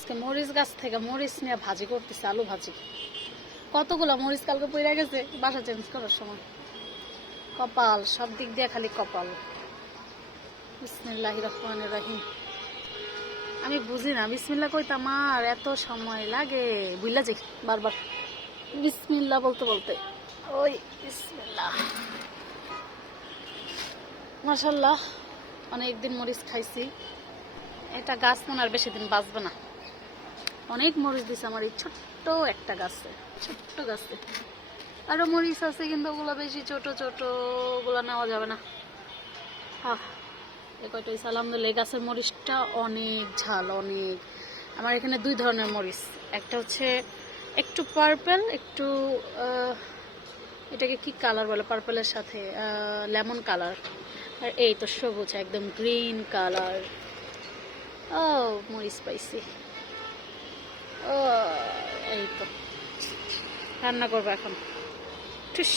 আজকে মরিচ গাছ থেকে মরিচ নিয়ে ভাজি করতেছে, আলু ভাজি। কতগুলো মরিচ কালকে পড়ে গেছে বাসা চেঞ্জ করার সময়। কপাল, সব দিক দিয়ে খালি কপাল। বিসমিল্লাহির রহমানির রহিম। আমি বুঝি না বিসমিল্লাহ কইতে আমার এত সময় লাগে, বুঝলা যাই বারবার বিসমিল্লাহ বলতে বলতে। ওই বিসমিল্লাহ। মাশাআল্লাহ, অনেকদিন মরিচ খাইছি। এটা গাছ মনে আর বেশি দিন বাঁচবে না। অনেক মরিচ দিছে আমার এই ছোট্ট একটা গাছে, ছোট্ট গাছে। আরো মরিচ আছে কিন্তু ওগুলো বেশি ছোট ছোট, ওগুলো নেওয়া যাবে না। কয়টা হয়েছে আলহামদুলিল্লাহ। গাছের মরিচটা অনেক ঝাল, অনেক। আমার এখানে দুই ধরনের মরিচ, একটা হচ্ছে একটু পার্পল, একটু এটাকে কি কালার বলে, পার্পলের সাথে লেমন কালার, আর এই তো সবুজ একদম গ্রিন কালার। ও মরিচ পাইছি। ও এই তো রান্না করবো এখন। ঠুস।